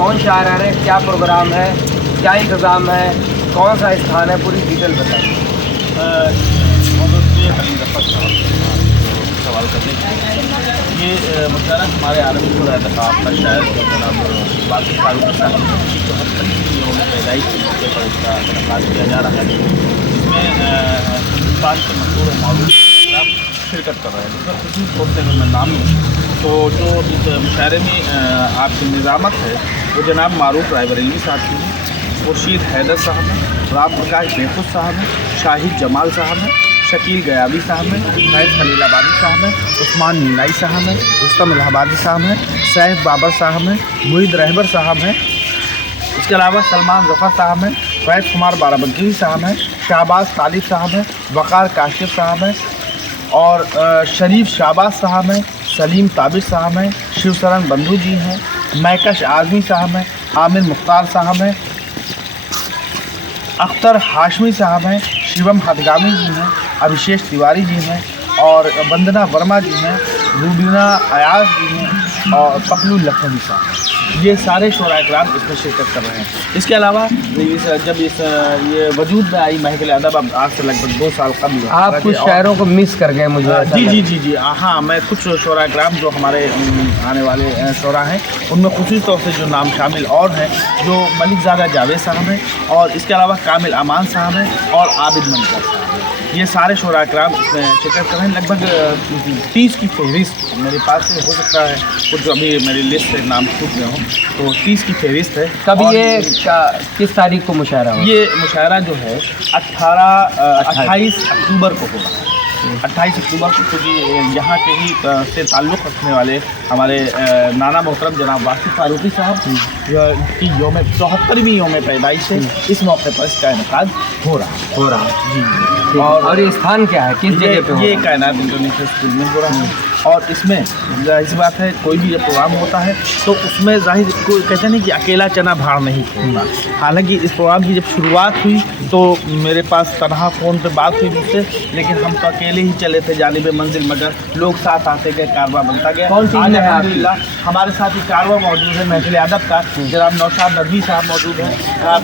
कौन शायर आ रहे हैं, क्या प्रोग्राम है, क्या इंतज़ाम है, कौन सा स्थान है, पूरी डिटेल बताइए। सवाल करने के ये मुशायरा हमारे आलमी खुदाब का शायर जनाब बाकी फारूक साहब जो 74 योम पैदाइश के मौके पर इसका इनकाद किया जा रहा है। इसमें हिंदुस्तान के मशहूर मौजूद शिरकत कर रहे हैं, जिसका खुशी तौर से मैं नाम लूँ तो जो इस मुशायरे में आपकी निज़ामत है वो जनाब मारूफ रायबरेली साहब की है, खुर्शीद हैदर साहब हैं, राम प्रकाश बेहफूज साहब हैं, शाहिद जमाल साहब हैं, शकील गयाबी साहब हैं, फैज़ खलीलाबादी साहब हैं, उस्मान नीलाई साहब हैं, रुस्तम इलाहाबादी साहब हैं, सैफ बाबर साहब हैं, मुईद रहबर साहब हैं, इसके अलावा सलमान जफ़र साहब हैं, फैज़ कुमार बाराबंकी साहब हैं, शाहबाज तालिब साहब हैं, वक़ार काशिफ साहब हैं और शरीफ शाहबाज साहब हैं, सलीम ताबिश साहब हैं, शिवशरण बंधु जी हैं, मैकश आज़मी साहब हैं, आमिर मुख्तार साहब हैं, अख्तर हाशमी साहब हैं, शिवम हदगामी जी हैं, अभिषेक तिवारी जी हैं और वंदना वर्मा जी हैं, रूबीना अयाज जी हैं और पखलू लखनवी साहब। ये सारे शोरा इकराम इसमें शिरकत कर रहे हैं। इसके अलावा जब ये वजूद में आई महफिल अदब अब आज से लगभग 2 साल कबल, आप कुछ शायरों को मिस कर गए मुझे ऐसा जी हाँ, मैं कुछ शोरा इकराम जो हमारे आने वाले शोरा हैं उनमें खुसूसी तौर से जो नाम शामिल और हैं जो मलिक ज़ादा जावेद साहब हैं और इसके अलावा कामिल अमान साहब हैं और आबिद मंजर साहब हैं। ये सारे शोरा इकराम इसमें शिरकत कर रहे हैं। लगभग 30 की फहरिस्त मेरे पास से हो सकता है कुछ जो अभी मेरी लिस्ट से नाम छूट गए हों, तो 30 की फहरिस्त है। कब ये किस तारीख को मुशायरा हो? ये मुशायरा जो है 28 अक्टूबर को होगा। 28 अक्टूबर को, क्योंकि यहाँ के ही से ताल्लुक़ रखने वाले हमारे नाना मोहतरम जनाब वासिफ फारूकी साहब की 74वीं योम पैदाइश है। इस मौके पर इसका इनकाद हो रहा है जी। और ये स्थान क्या है, किस जगह पे? ये कायनात इंटरनेशनल स्कूल में हो रहा है और इसमें जाहिर बात है कोई भी जब प्रोग्राम होता है तो उसमें जाहिर कोई कहते नहीं कि अकेला चना भाड़ नहीं होता। हालांकि इस प्रोग्राम की जब शुरुआत हुई तो मेरे पास तनहा फ़ोन पे बात हुई मुझसे, लेकिन हम तो अकेले ही चले थे जानिब मंजिल, मगर लोग साथ आते गए, कारवा बनता गया। अल्हम्दुलिल्लाह हमारे साथ ही कारवा मौजूद है महफिल अदब का। जनाब नौशाद नदवी साहब मौजूद हैं,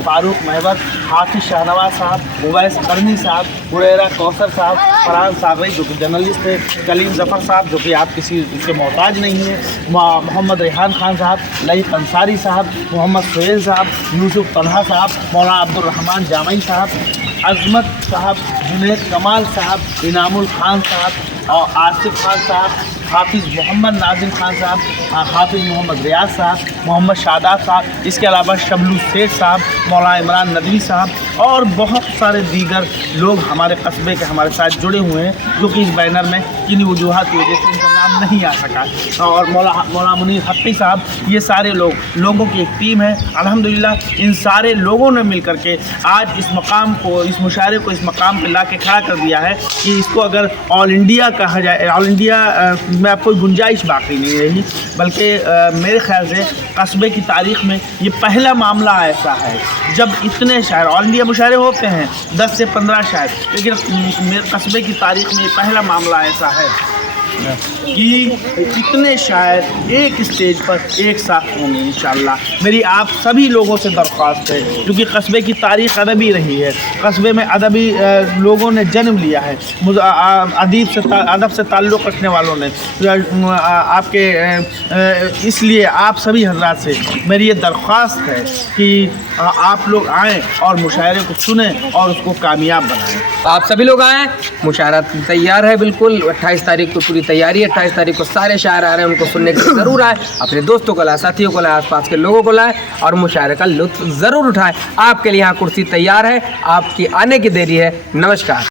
फारूक महवर, हाफिज शाहनवाज साहब, उवैस करनी साहब, हुरैरा कौसर साहब, फरहान सागरी जो कि जर्नलिस्ट है, कलीम ज़फ़र साहब जो कि आप किसी के मोहताज नहीं हैं, मोहम्मद रेहान खान साहब, लईक अंसारी साहब, मोहम्मद सुहेल साहब, यूसुफ तलहा साहब, मौलाना अब्दुर्रहमान जामई साहब, अज़मत साहब, जुनैद कमाल साहब, इनामुल खान साहब और आसिफ खान साहब, हाफिज़ मोहम्मद नाजिम खान साहब, हाफिज़ मोहम्मद रियाज साहब, मोहम्मद शादाब साहब, इसके अलावा शबलू सेठ साहब, मौलाना इमरान नदवी साहब और बहुत सारे दीगर लोग हमारे कस्बे के हमारे साथ जुड़े हुए हैं, जो कि इस बैनर में किन्हीं वजूहात की वजह से इनका नाम नहीं आ सका। और मौलाना मुनीर हक्की साहब, ये सारे लोगों की एक टीम है। अल्हम्दुलिल्लाह इन सारे लोगों ने मिल कर के आज इस मकाम को, इस मुशायरे को इस मकाम पर ला के खड़ा कर दिया है कि इसको अगर ऑल इंडिया कहा जाए, ऑल इंडिया में अब कोई गुंजाइश बाकी नहीं रही, बल्कि मेरे ख्याल से कस्बे की तारीख़ में ये पहला मामला ऐसा है जब इतने शायर, ऑल इंडिया मुशायरे होते हैं 10 से 15 शायर, लेकिन मेरे कस्बे की तारीख़ में ये पहला मामला ऐसा है कि इतने शायर एक स्टेज पर एक साथ होंगे इंशाअल्लाह। मेरी आप सभी लोगों से दरख्वास्त है, क्योंकि कस्बे की तारीख़ अदबी रही है, कस्बे में अदबी लोगों ने जन्म लिया है, अदब से ताल्लुक़ रखने वालों ने आपके, इसलिए आप सभी हज़रात से मेरी ये दरख्वास्त है कि आप लोग आएँ और मुशायरे को सुनें और उसको कामयाब बनाएँ। आप सभी लोग आएँ, मुशायरा तैयार है बिल्कुल। 28 तारीख को पूरी तैयारी है। 28 तारीख को सारे शायर आ रहे हैं, उनको सुनने के लिए ज़रूर आए, अपने दोस्तों को लाए, साथियों को लाए, आसपास के लोगों को लाए और मुशायरे का लुत्फ़ ज़रूर उठाएं। आपके लिए यहाँ कुर्सी तैयार है, आपकी आने की देरी है। नमस्कार।